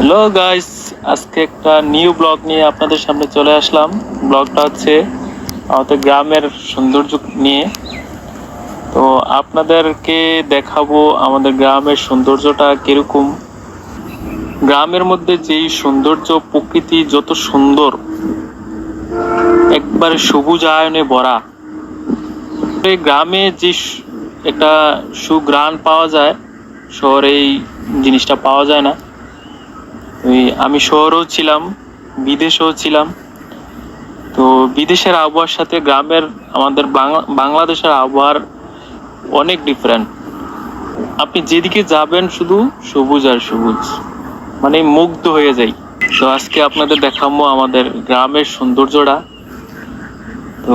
Hello guys, আজকে একটা new blog নিয়ে আপনাদের সামনে চলে আসলাম। ব্লগটা হচ্ছে আমাদের গ্রামের সৌন্দর্য নিয়ে। তো আপনাদেরকে দেখাবো আমাদের গ্রামের সৌন্দর্যটা কিরকম। গ্রামের মধ্যে যেই সৌন্দর্য, প্রকৃতি যত সুন্দর, একবারে সবুজ আয়নে ভরা। এই গ্রামে যে একটা সুঘ্রাণ পাওয়া যায়, শহরে এই জিনিসটা পাওয়া যায় না। আমি শহরেও ছিলাম, বিদেশেও ছিলাম। তো বিদেশের আবহাওয়ার সাথে গ্রামের আমাদের বাংলাদেশের আবহাওয়ার অনেক ডিফারেন্ট। আপনি যেদিকে যাবেন শুধু সবুজ আর সবুজ, মানে মুগ্ধ হয়ে যাই। তো আজকে আপনাদের দেখাবো আমাদের গ্রামের সৌন্দর্যটা। তো